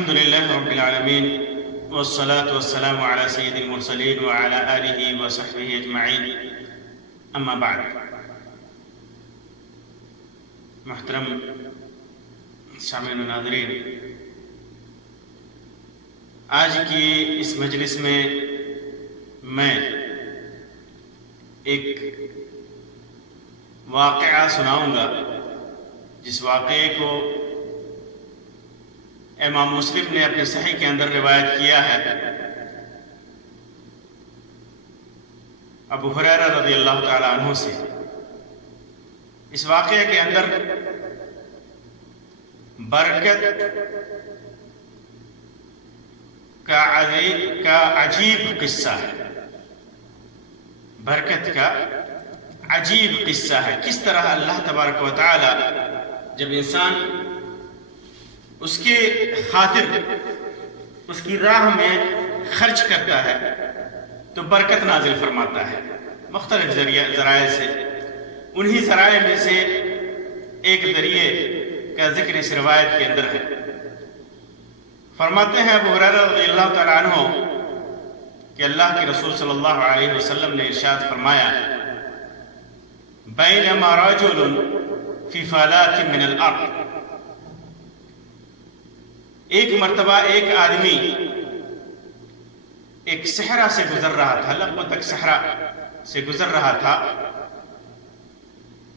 الحمد لله رب العالمين والصلاة والسلام على سيد المرسلين وعلى آله وصحبه أجمعين أما بعد. محترم سامعین و ناظرین، آج کی اس مجلس میں ایک واقعہ سناؤں گا جس واقعے کو امام مسلم نے اپنے صحیح کے اندر روایت کیا ہے۔ ابو ہریرہ رضی اللہ تعالی عنہ سے اس واقعے کے اندر برکت کا عجیب قصہ ہے، برکت کا عجیب قصہ ہے۔ کس طرح اللہ تبارک و تعالی جب انسان اس کے خاطر اس کی راہ میں خرچ کرتا ہے تو برکت نازل فرماتا ہے مختلف ذرائع سے۔ انہی ذرائع میں سے ایک ذریعے کا ذکر اس روایت کے اندر ہے۔ فرماتے ہیں ابو ہریرہ رضی اللہ تعالیٰ عنہ کہ اللہ کے رسول صلی اللہ علیہ وسلم نے ارشاد فرمایا، بینما رجل فی فلات من الارض، ایک مرتبہ ایک آدمی ایک صحرا سے گزر رہا تھا، لب تک صحرا سے گزر رہا تھا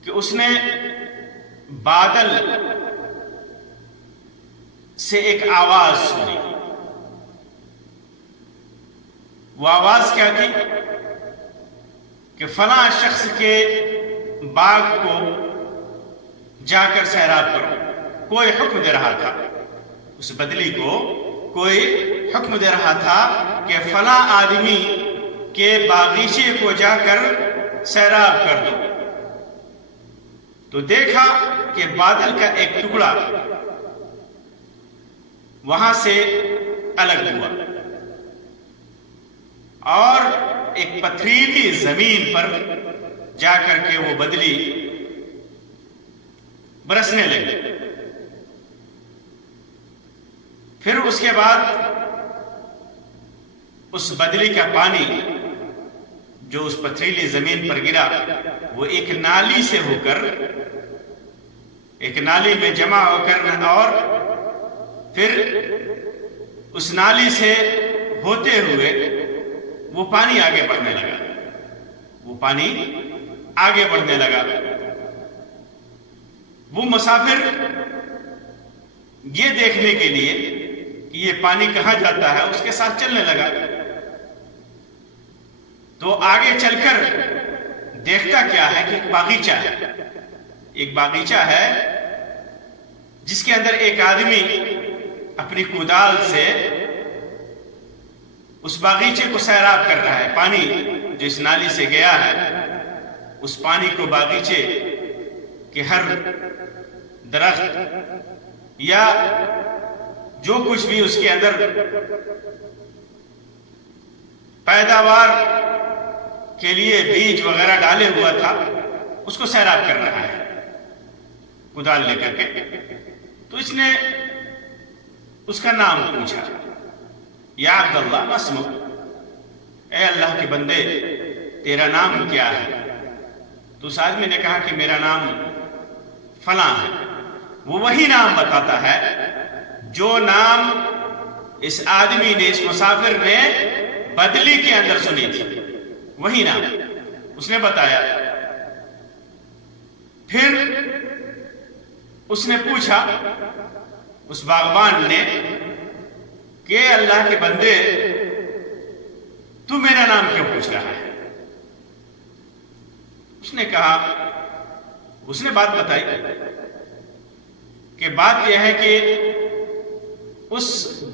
کہ اس نے بادل سے ایک آواز سنی۔ وہ آواز کیا تھی کہ فلاں شخص کے باغ کو جا کر سیراب کرو۔ کوئی حکم دے رہا تھا، اس بدلی کو کوئی حکم دے رہا تھا کہ فلاں آدمی کے باغیچے کو جا کر سیراب کر دو۔ تو دیکھا کہ بادل کا ایک ٹکڑا وہاں سے الگ ہوا اور ایک پتھریلی زمین پر جا کر کے وہ بدلی برسنے لگی۔ پھر اس کے بعد اس بدلی کا پانی جو اس پتھریلی زمین پر گرا وہ ایک نالی سے ہو کر ایک نالی میں جمع ہو کر اور پھر اس نالی سے ہوتے ہوئے وہ پانی آگے بڑھنے لگا، وہ پانی آگے بڑھنے لگا۔ وہ مسافر یہ دیکھنے کے لیے کہ یہ پانی کہاں جاتا ہے اس کے ساتھ چلنے لگا۔ تو آگے چل کر دیکھتا کیا ہے کہ ایک باغیچہ ہے، ایک باغیچہ ہے جس کے اندر ایک آدمی اپنی کودال سے اس باغیچے کو سیراب کر رہا ہے۔ پانی جو اس نالی سے گیا ہے اس پانی کو باغیچے کے ہر درخت یا جو کچھ بھی اس کے اندر پیداوار کے لیے بیج وغیرہ ڈالے ہوا تھا اس کو سیراب کر رہا ہے کدال لے کر کے۔ تو اس نے اس کا نام پوچھا، یا عبداللہ ما اسمک، اے اللہ کے بندے تیرا نام کیا ہے؟ تو اس آدمی نے کہا کہ میرا نام فلاں ہے۔ وہ وہی نام بتاتا ہے جو نام اس آدمی نے، اس مسافر نے بدلی کے اندر سنی تھی، وہی نام اس نے بتایا۔ پھر اس نے پوچھا اس باغبان نے کہ اللہ کے بندے تو میرا نام کیوں پوچھ رہا ہے؟ اس نے کہا، اس نے بات بتائی کہ بات یہ ہے کہ اس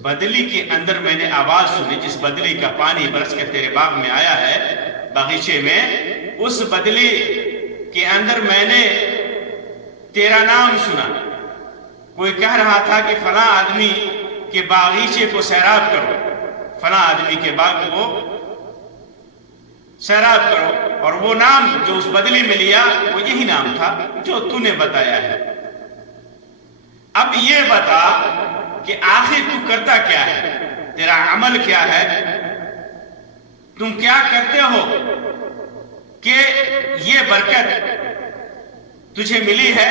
بدلی کے اندر میں نے آواز سنی، جس بدلی کا پانی برس کے تیرے باغ میں آیا ہے باغیچے میں، اس بدلی کے اندر میں نے تیرا نام سنا۔ کوئی کہہ رہا تھا کہ فلاں آدمی کے باغیچے کو سیراب کرو، فلاں آدمی کے باغ کو سیراب کرو، اور وہ نام جو اس بدلی میں لیا وہ یہی نام تھا جو تو نے بتایا ہے۔ اب یہ بتا کہ آخر تو کرتا کیا ہے، تیرا عمل کیا ہے، تم کیا کرتے ہو کہ یہ برکت تجھے ملی ہے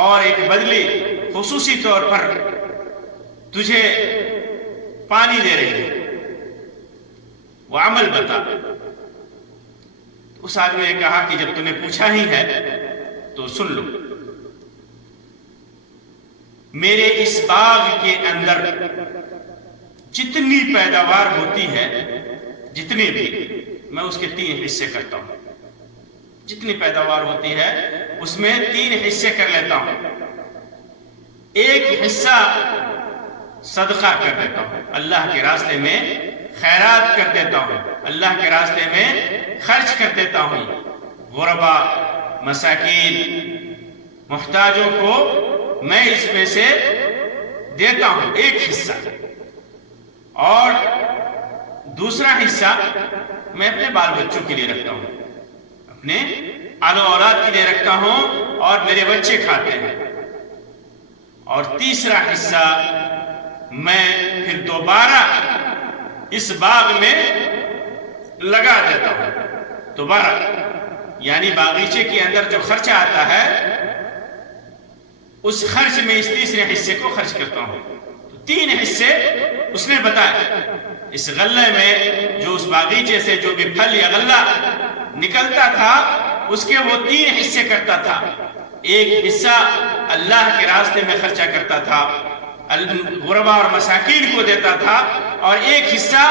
اور ایک بدلی خصوصی طور پر تجھے پانی دے رہی ہے، وہ عمل بتا۔ اس آدمی نے کہا کہ جب تمہیں پوچھا ہی ہے تو سن لو، میرے اس باغ کے اندر جتنی پیداوار ہوتی ہے، جتنی بھی، میں اس کے 3 حصے کرتا ہوں۔ جتنی پیداوار ہوتی ہے اس میں 3 حصے کر لیتا ہوں۔ ایک حصہ صدقہ کر دیتا ہوں، اللہ کے راستے میں خیرات کر دیتا ہوں، اللہ کے راستے میں خرچ کر دیتا ہوں، غربا، مساکین، محتاجوں کو میں اس میں سے دیتا ہوں، ایک حصہ۔ اور دوسرا حصہ میں اپنے بال بچوں کے لیے رکھتا ہوں، اپنے آل و اولاد کے لیے رکھتا ہوں اور میرے بچے کھاتے ہیں۔ اور تیسرا حصہ میں پھر دوبارہ اس باغ میں لگا دیتا ہوں، دوبارہ، یعنی باغیچے کے اندر جو خرچہ آتا ہے اس خرچ میں اس تیسرے حصے کو خرچ کرتا ہوں۔ تو 3 حصے اس نے بتایا۔ اس غلے میں جو اس باغیچے سے جو بھی پھل یا غلہ نکلتا تھا اس کے وہ 3 حصے کرتا تھا۔ ایک حصہ اللہ کے راستے میں خرچہ کرتا تھا، غربا اور مساکین کو دیتا تھا، اور ایک حصہ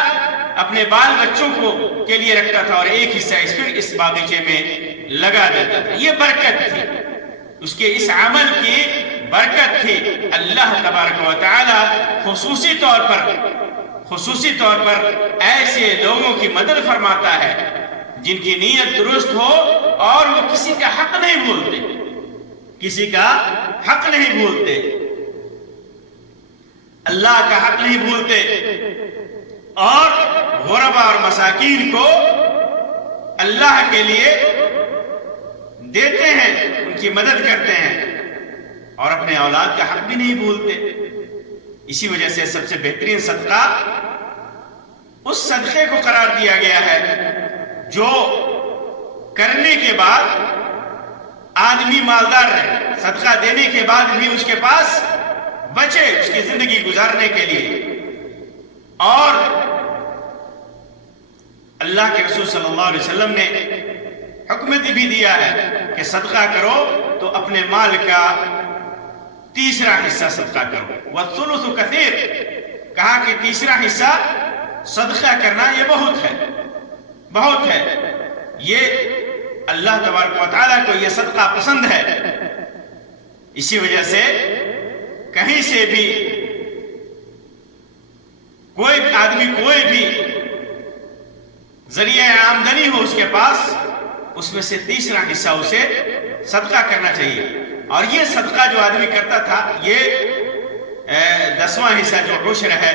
اپنے بال بچوں کو کے لیے رکھتا تھا، اور ایک حصہ پھر اس باغیچے میں لگا دیتا تھا۔ یہ برکت تھی، اس کے اس عمل کی برکت تھی۔ اللہ تبارک و تعالی خصوصی طور پر ایسے لوگوں کی مدد فرماتا ہے جن کی نیت درست ہو اور وہ کسی کا حق نہیں بھولتے، کسی کا حق نہیں بھولتے، اللہ کا حق نہیں بھولتے، اور غربا اور مساکین کو اللہ کے لیے دیتے ہیں، ان کی مدد کرتے ہیں، اور اپنے اولاد کا حق بھی نہیں بھولتے۔ اسی وجہ سے سب سے بہترین صدقہ اس صدقے کو قرار دیا گیا ہے جو کرنے کے بعد آدمی مالدار رہے، صدقہ دینے کے بعد بھی اس کے پاس بچے اس کی زندگی گزارنے کے لیے۔ اور اللہ کے رسول صلی اللہ علیہ وسلم نے حکم بھی دیا ہے کہ صدقہ کرو تو اپنے مال کا تیسرا حصہ صدقہ کرو، والثلث کثیر، کہا کہ تیسرا حصہ صدقہ کرنا یہ بہت ہے، یہ اللہ تبارک و تعالیٰ کو یہ صدقہ پسند ہے۔ اسی وجہ سے کہیں سے بھی کوئی آدمی کوئی بھی ذریعہ آمدنی ہو اس کے پاس، اس میں سے تیسرا حصہ اسے صدقہ کرنا چاہیے۔ اور یہ صدقہ جو آدمی کرتا تھا، یہ 10واں حصہ جو عشر ہے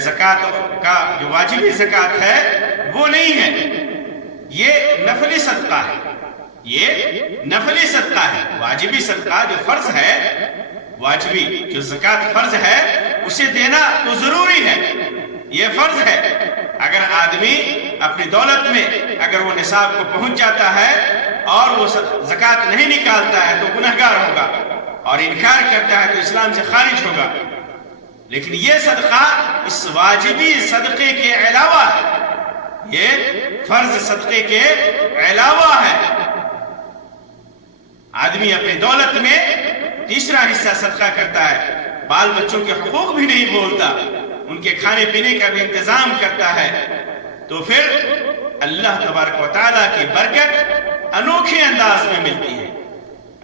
زکوٰۃ کا، جو واجبی زکوٰۃ ہے وہ نہیں ہے، یہ نفلی صدقہ ہے، یہ نفلی صدقہ ہے۔ واجبی صدقہ جو فرض ہے، واجبی جو زکوٰۃ فرض ہے اسے دینا تو ضروری ہے، یہ فرض ہے۔ اگر آدمی اپنی دولت میں اگر وہ نصاب کو پہنچ جاتا ہے اور وہ زکوٰۃ نہیں نکالتا ہے تو گنہگار ہوگا، اور انکار کرتا ہے تو اسلام سے خارج ہوگا۔ لیکن یہ صدقہ اس واجبی صدقے کے علاوہ ہے، یہ فرض صدقے کے علاوہ ہے۔ آدمی اپنی دولت میں تیسرا حصہ صدقہ کرتا ہے، بال بچوں کے حقوق بھی نہیں بولتا، ان کے کھانے پینے کا بھی انتظام کرتا ہے، تو پھر اللہ تبارک و تعالیٰ کی برکت انوکھے انداز میں ملتی ہے۔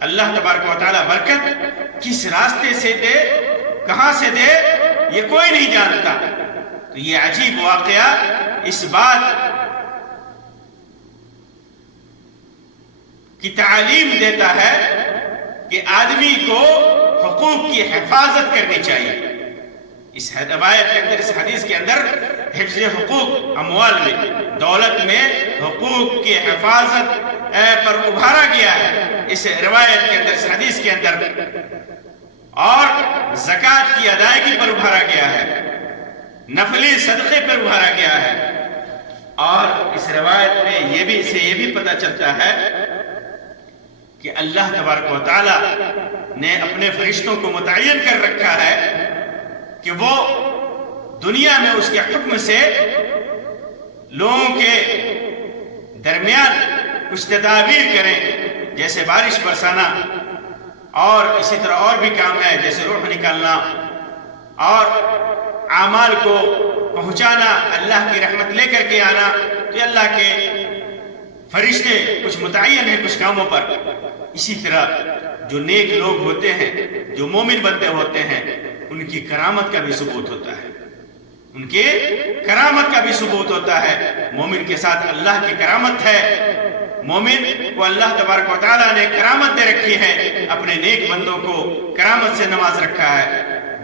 اللہ تبارک و تعالیٰ برکت کس راستے سے دے، کہاں سے دے، یہ کوئی نہیں جانتا۔ تو یہ عجیب واقعہ اس بات کی تعلیم دیتا ہے کہ آدمی کو حقوق کی حفاظت کرنی چاہیے۔ اس روایت کے اندر، اس حدیث کے اندر حفظ حقوق اموال میں، دولت میں حقوق کی حفاظت پر ابھارا گیا ہے اس روایت کے اندر، اس حدیث کے اندر۔ اور زکوٰۃ کی ادائیگی پر ابھارا گیا ہے، نفلی صدقے پر ابھارا گیا ہے۔ اور اس روایت میں یہ بھی پتہ چلتا ہے کہ اللہ تبارک و تعالی نے اپنے فرشتوں کو متعین کر رکھا ہے کہ وہ دنیا میں اس کے حکم سے لوگوں کے درمیان کچھ تدابیر کریں، جیسے بارش برسانا، اور اسی طرح اور بھی کام ہے جیسے روح نکالنا اور اعمال کو پہنچانا، اللہ کی رحمت لے کر کے آنا۔ تو اللہ کے فرشتے کچھ متعین ہیں کچھ کاموں پر۔ اسی طرح جو نیک لوگ ہوتے ہیں، جو مومن بندے ہوتے ہیں، ان کی کرامت کا بھی ثبوت ہوتا ہے، ان کے کرامت کا بھی ثبوت ہوتا ہے۔ مومن کے ساتھ اللہ کی کرامت ہے، مومن کو اللہ تبارک و تعالیٰ نے کرامت دے رکھی ہے، اپنے نیک بندوں کو کرامت سے نواز رکھا ہے۔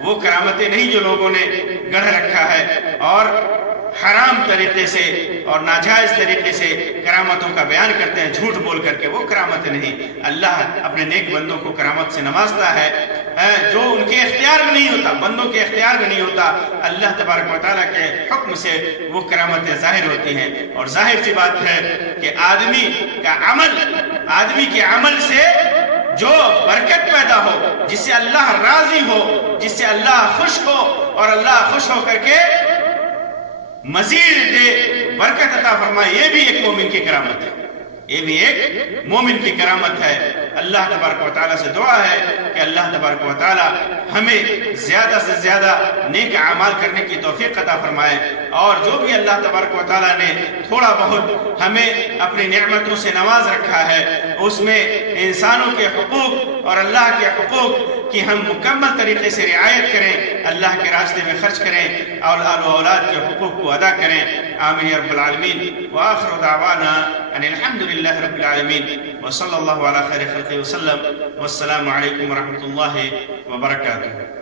وہ کرامتیں نہیں جو لوگوں نے گڑھ رکھا ہے اور حرام طریقے سے اور ناجائز طریقے سے کرامتوں کا بیان کرتے ہیں جھوٹ بول کر کے، وہ کرامتیں نہیں۔ اللہ اپنے نیک بندوں کو کرامت سے نوازتا ہے، جو ان کے اختیار میں نہیں ہوتا، بندوں کے اختیار میں نہیں ہوتا، اللہ تبارک و تعالیٰ کے حکم سے وہ کرامتیں ظاہر ہوتی ہیں۔ اور ظاہر سی بات ہے کہ آدمی کے عمل سے جو برکت پیدا ہو، جس سے اللہ راضی ہو، جس سے اللہ خوش ہو، اور اللہ خوش ہو کر کے مزید دے، برکت عطا فرمائے، یہ بھی ایک مومن کی کرامت ہے، یہ بھی ایک مومن کی کرامت ہے۔ اللہ تبارک و تعالیٰ سے دعا ہے کہ اللہ تبارک و تعالیٰ ہمیں زیادہ سے زیادہ نیک اعمال کرنے کی توفیق عطا فرمائے، اور جو بھی اللہ تبارک و تعالیٰ نے تھوڑا بہت ہمیں اپنی نعمتوں سے نواز رکھا ہے، اس میں انسانوں کے حقوق اور اللہ کے حقوق کی ہم مکمل طریقے سے رعایت کریں، اللہ کے راستے میں خرچ کریں، اور آل و اولاد کے حقوق کو ادا کریں۔ آمین یا رب العالمین۔ وآخر دعوانا ان الحمد للہ رب العالمین، وصلی اللہ علی خیر خلقہ وسلم، والسلام علیکم ورحمۃ اللہ وبرکاتہ۔